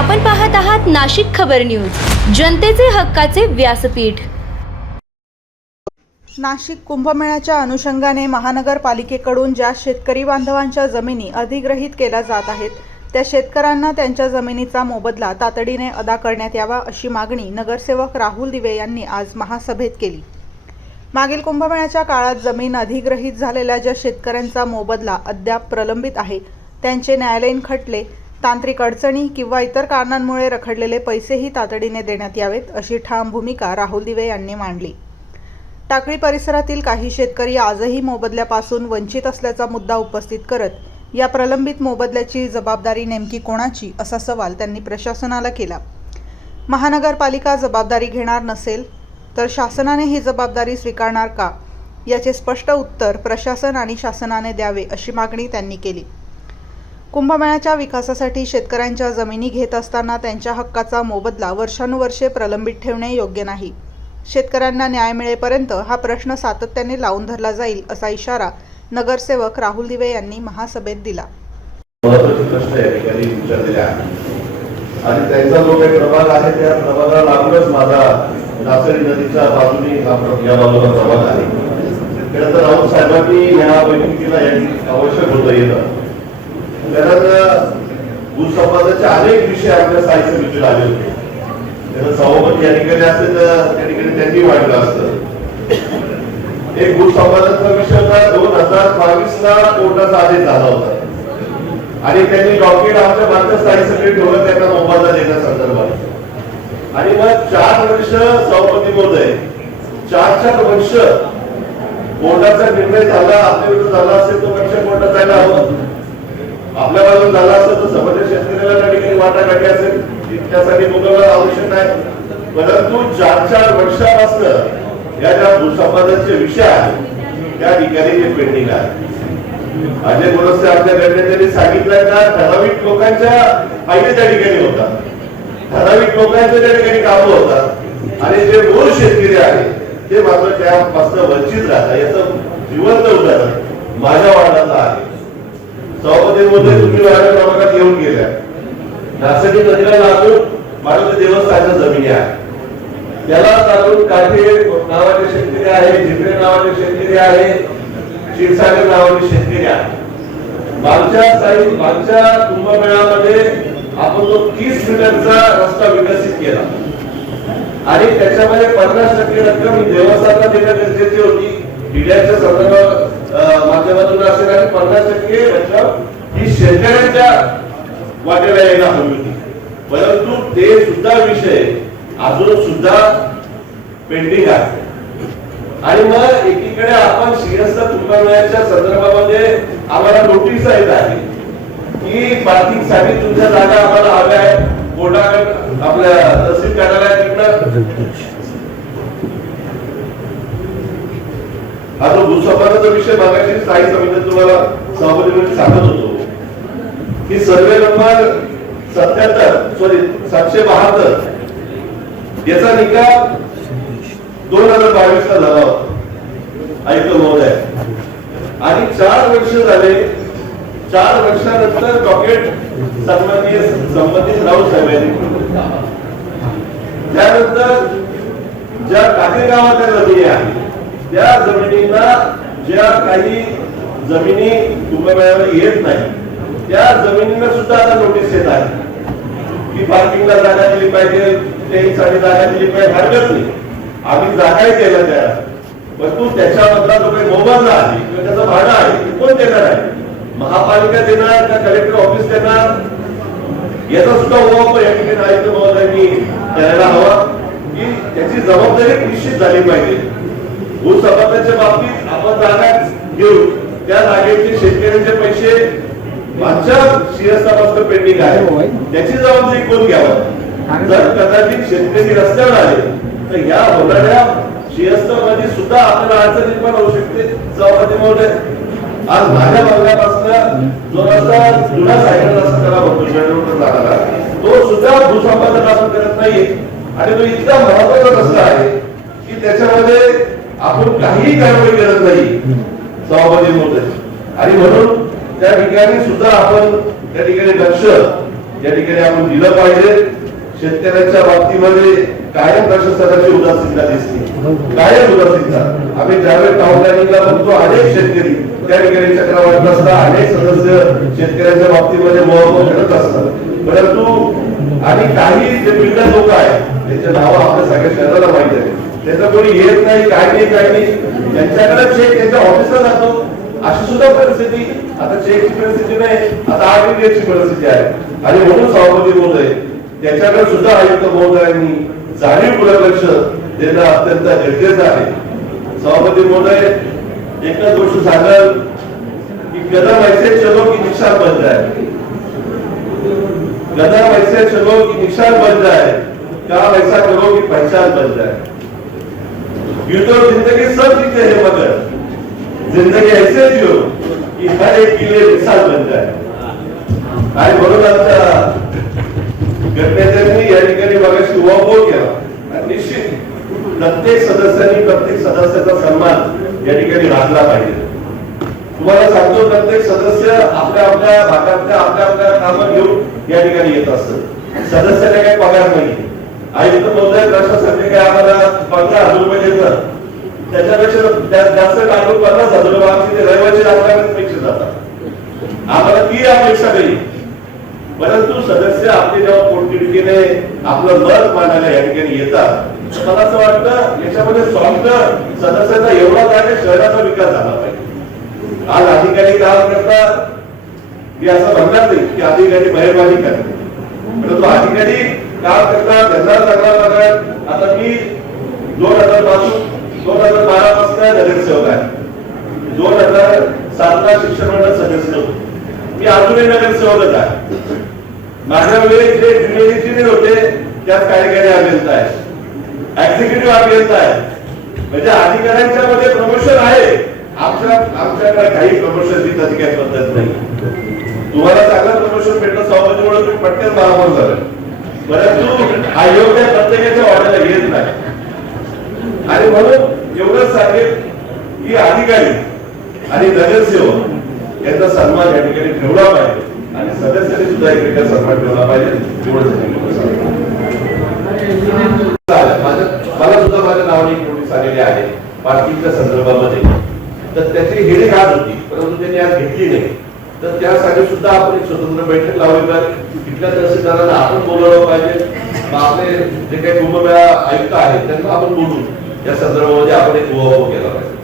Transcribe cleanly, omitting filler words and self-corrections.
आपण पाहत आहात नाशिक खबर न्यूज, जनतेचे हक्काचे व्यासपीठ। नाशिक कुंभमेळ्याच्या अनुषंगाने महानगरपालिकेकडून ज्या शेतकरी बांधवांच्या जमिनी अधिग्रहित केल्या जात आहेत त्या शेतकऱ्यांना त्यांच्या जमिनीचा मोबदला तातडीने अदा करण्यात यावा अशी मागणी नगरसेवक राहुल दिवे यांनी आज महासभेत केली। मागील कुंभमेळ्याच्या काळात जमीन अधिग्रहित झालेल्या ज्या शेतकऱ्यांचा मोबदला अद्याप प्रलंबित आहे त्यांचे न्यायालयीन खटले, तांत्रिक अडचणी किंवा इतर कारणांमुळे रखडलेले पैसेही तातडीने देण्यात यावेत अशी ठाम भूमिका राहुल दिवे यांनी मांडली। टाकळी परिसरातील काही शेतकरी आजही मोबदल्यापासून वंचित असल्याचा मुद्दा उपस्थित करत या प्रलंबित मोबदल्याची जबाबदारी नेमकी कोणाची असा सवाल त्यांनी प्रशासनाला केला। महानगरपालिका जबाबदारी घेणार नसेल तर शासनाने ही जबाबदारी स्वीकारणार का याचे स्पष्ट उत्तर प्रशासन आणि शासनाने द्यावे अशी मागणी त्यांनी केली। कुंभमेळ्याच्या विकासासाठी शेतकऱ्यांच्या जमिनी घेत असताना त्यांच्या हक्काचा मोबदला वर्षानुवर्षे प्रलंबित ठेवणे योग्य नाही। शेतकऱ्यांना न्याय मिळेपर्यंत हा प्रश्न सातत्याने लावून धरला जाईल असा इशारा नगरसेवक राहुल दिवे यांनी महासभेत दिला। महत्त्वाचे प्रश्न या ठिकाणी विचारलेले आहेत आणि त्यांचा जो काही प्रभाग आहे त्या प्रभागाला लागूनच माझा नासरी नदीच्या बाजूने या बाजूला प्रभाग आहे। खरं तर राऊत साहेबांनी या बैठकीला याची आवश्यक होतं येतं, कारण भूसंपादनाचे अनेक विषय आपल्या स्थायी समितीला आले होते। त्याला सभापती या ठिकाणी असते तर त्या ठिकाणी त्यांनी वाढलं असतं। एक भूसंपादनाचा विषय होता 2022 ला कोर्टाचा आदेश झाला होता आणि त्यांनी डॉक्युमेंट आमच्या मागच्या स्थायी समितीत ठेवलं त्यांना मोबदला देण्यासंदर्भात। आणि मग 4 वर्ष सभापती महोदय 4 वर्ष कोर्टाचा निर्णय झाला, आपल्या विरुद्ध झाला असेल तो वर्ष कोर्टात जायला हवं, आपल्या बाजूला झाला असेल तर समजा शेतकऱ्याला त्या ठिकाणी वाटाघाटी असेल त्यासाठी मोबदला आवश्यक नाही। परंतु 4 वर्षापासून या ज्या भूसंपादनाचे विषय आहेत त्या ठिकाणी ते पेंडिंग आहे। अजय बोरसे आमच्याकडे त्यांनी सांगितलं का ठराविक लोकांच्या फायदे त्या ठिकाणी होतात, ठराविक लोकांच्या त्या ठिकाणी कामं होतात आणि जे मूळ शेतकरी आहेत ते मात्र त्यापासून वंचित राहतात। याचं जिवंत उदाहरण माझ्या वार्डातलं आहे। सभापती महोदय तुम्ही वाड्या प्रभागात येऊन गेल्या, नासरी नदीला लागून मारुती देवस्थानच्या जमिनी आहे, त्याला लागून काठे नावाचे शेतकरी आहे, जिंकरे नावाचे शेतकरी आहे, क्षीरसागर नावाचे शेतकरी आहे। मागच्या कुंभमेळ्यामध्ये आपण तो 30 मीटरचा रस्ता विकसित केला आणि त्याच्यामध्ये 50% रक्कम ही देवस्थानला देणं गरजेची होती, डिड्याच्या संदर्भात माध्यमातून असेल आणि 50% रक्कम ही शेतकऱ्यांच्या वाटेला यायला हवी होती। परंतु ते सुद्धा विषय अजून सुद्धा पेंडिंग आहे। आणि मग एकीकडे आपण श्रीहस्त कुंभमेळ्याच्या संदर्भामध्ये आम्हाला नोटीस येत आहे की पार्किंग साठी तुमच्या जागा आम्हाला हव्या आहेत, कोर्टाकडे आपल्या तहसील कार्यालयाकडनं हा जो भूसंपादनाचा विषय मागाशी स्थायी समितीत तुम्हाला सभापती सांगत होतो की सर्वे नंबर 772 याचा निकाल 2022 ला झाला होता आयुक्त महोदय आणि 4 वर्ष झाले। 4 वर्षानंतर डॉक्युमेंट संबंधित राऊत साहेबांनी त्यानंतर ज्या टाके गावातल्या जमिनी आहेत त्या जमिनींना ज्या काही जमिनी कुंभमेळ्यावर येत नाही त्या जमिनींना सुद्धा आता नोटीस येत आहे की पार्किंगला जागा दिली पाहिजे, साठी जागा दिली पाहिजे, हरकत नाही, आम्ही जागाही केल्या त्या, परंतु त्याच्यामधला जो काही मोबदला आहे किंवा त्याचं भाडं आहे ते कोण देणार आहे? महापालिका देणार का कलेक्टर ऑफिस देणार? याचा सुद्धा ओवाप या ठिकाणी आयुक्त महोदयांनी करायला हवा की त्याची जबाबदारी निश्चित झाली पाहिजे। भूसंपादनाच्या बाबतीत आपण जागा घेऊ, त्या जागेचे शेतकऱ्यांचे पैसे मागच्या श्रीहस्तापासून पेंडिंग आहे, त्याची जबाबदारी कोण घ्यावं? जर कदाचित शेतकरी रस्त्यावर आले तर या होणाऱ्या श्रीहस्तामध्ये सुद्धा आपल्याला अडचण निर्माण होऊ शकते। सभापती महोदय, आज माझ्या बंगल्यापासून जो रस्ता जुना सायकल रस्ता त्याला म्हणतो जाणारा तो सुद्धा भूसंपादन आपण करत नाहीये आणि तो इतका महत्वाचा रस्ता आहे की त्याच्यामध्ये आपण काहीही कारवाई करत नाही सभापती महोदय। आणि म्हणून त्या ठिकाणी सुद्धा आपण त्या ठिकाणी लक्ष या ठिकाणी आपण दिलं पाहिजे. शेतकऱ्यांच्या बाबतीमध्ये कायम प्रशासनाची उदासीनता दिसते, कायम उदासीनता. आम्ही ज्यावेळेस टाउन प्लॅनिंगला बघतो अनेक शेतकरी त्या ठिकाणी चक्रा वाटत असतात, अनेक सदस्य शेतकऱ्यांच्या बाबतीमध्ये मोहमोह करत असतात. परंतु आणि काही जे बिल्डर लोक आहेत त्यांचे नाव आपल्या सगळ्या शहराला माहिती आहे, त्याचं कोणी येत नाही, काय नाही. त्यांच्याकडे चेक त्यांच्या ऑफिसला जातो, अशी सुद्धा परिस्थिती. आता चेकची परिस्थिती नाही, आता आरटीजीएसची परिस्थिती आहे. आणि म्हणून सभापती महोदय त्याच्याकडे सुद्धा आयुक्त महोदयांनी जाणीवपूर्वक लक्ष देणं अत्यंत गरजेचं आहे. सभापती महोदय एकच गोष्ट सांगाल की कदम ऐसे चलो की निशान बन जाए, कदम ऐसे चलो की निशान बन जाए, काम ऐसा करो की पहचान बन जाए. यूं तो जिंदगी सब जीते हैं मगर जिंदगी ऐसे जियो की हर एक के लिए मिसाल बन जाए. आणि म्हणून आमच्या गटनेत्यांनी या ठिकाणी मगाशी उहापोह केला. निश्चित प्रत्येक सदस्यांनी प्रत्येक सदस्याचा सन्मान या ठिकाणी राखला पाहिजे. तुम्हाला सांगतो प्रत्येक सदस्य आपल्या आपल्या भागातल्या आपल्या कामं घेऊन या ठिकाणी येत असतं. सदस्याला काही पगार नाही. आयुक्त महोदय प्रशासनाने काय आम्हाला 15,000 रुपये देतात, त्याच्यापेक्षा जास्त टाकून 50,000 रुपये आमचे रहिवासी पेक्षा जातात. आम्हाला ती अपेक्षा नाही. परंतु सदस्य आपले जेव्हा पोटतिडकीने आपलं मत मांडायला या ठिकाणी येतात, मला असं वाटतं याच्यामध्ये स्वार्थ सदस्याचा एवढा आहे शहराचा विकास झाला पाहिजे. आज अधिकारी काम करतात, मी असं म्हणणार नाही की अधिकारी मेहरबानी करतात, परंतु अधिकारी काम करतात, त्यांना चांगला पगार. आता मी 2000 पासून 2012 पासून नगरसेवक आहे. 2007 ला शिक्षण मंडळ सदस्य होतो. मी अजूनही नगरसेवकच आहे. माझ्या वेळी जे ज्युनियर इंजिनियर होते त्यात कार्यकारी अभियंता आहे, एक्झिक्युटिव्ह अभियंता आहे. म्हणजे अधिकाऱ्यांच्या मध्ये प्रमोशन आहे. आमच्याकडे काही प्रमोशनची त्याची काही पद्धत नाही. तुम्हाला चांगलं प्रमोशन भेटलं सभापतीमुळे तुम्ही पटकन महापौर झालं, परंतु हा योग्य प्रत्येकाच्या वाट्याला येत नाही. आणि म्हणून एवढंच सांगेल की अधिकारी आणि नगरसेवक यांचा सन्मान या ठिकाणी ठेवला पाहिजे आणि सदस्यांनी सुद्धा एकमेकांचा सन्मान ठेवला पाहिजे. मला सुद्धा माझ्या नावाने एक नोटीस आलेली आहे पार्किंगच्या संदर्भामध्ये. तर त्याची हेडिंग आज होती, परंतु त्यांनी आज घेतली नाही. तर त्यासाठी सुद्धा आपण एक स्वतंत्र बैठक लावली पाहिजे. तिथल्या तहसीलदारांना आपण बोलवलं पाहिजे. आपले जे काही कुंभमेळा आयुक्त आहेत त्यांना आपण बोलून या संदर्भामध्ये आपण एक उहापोह केला पाहिजे.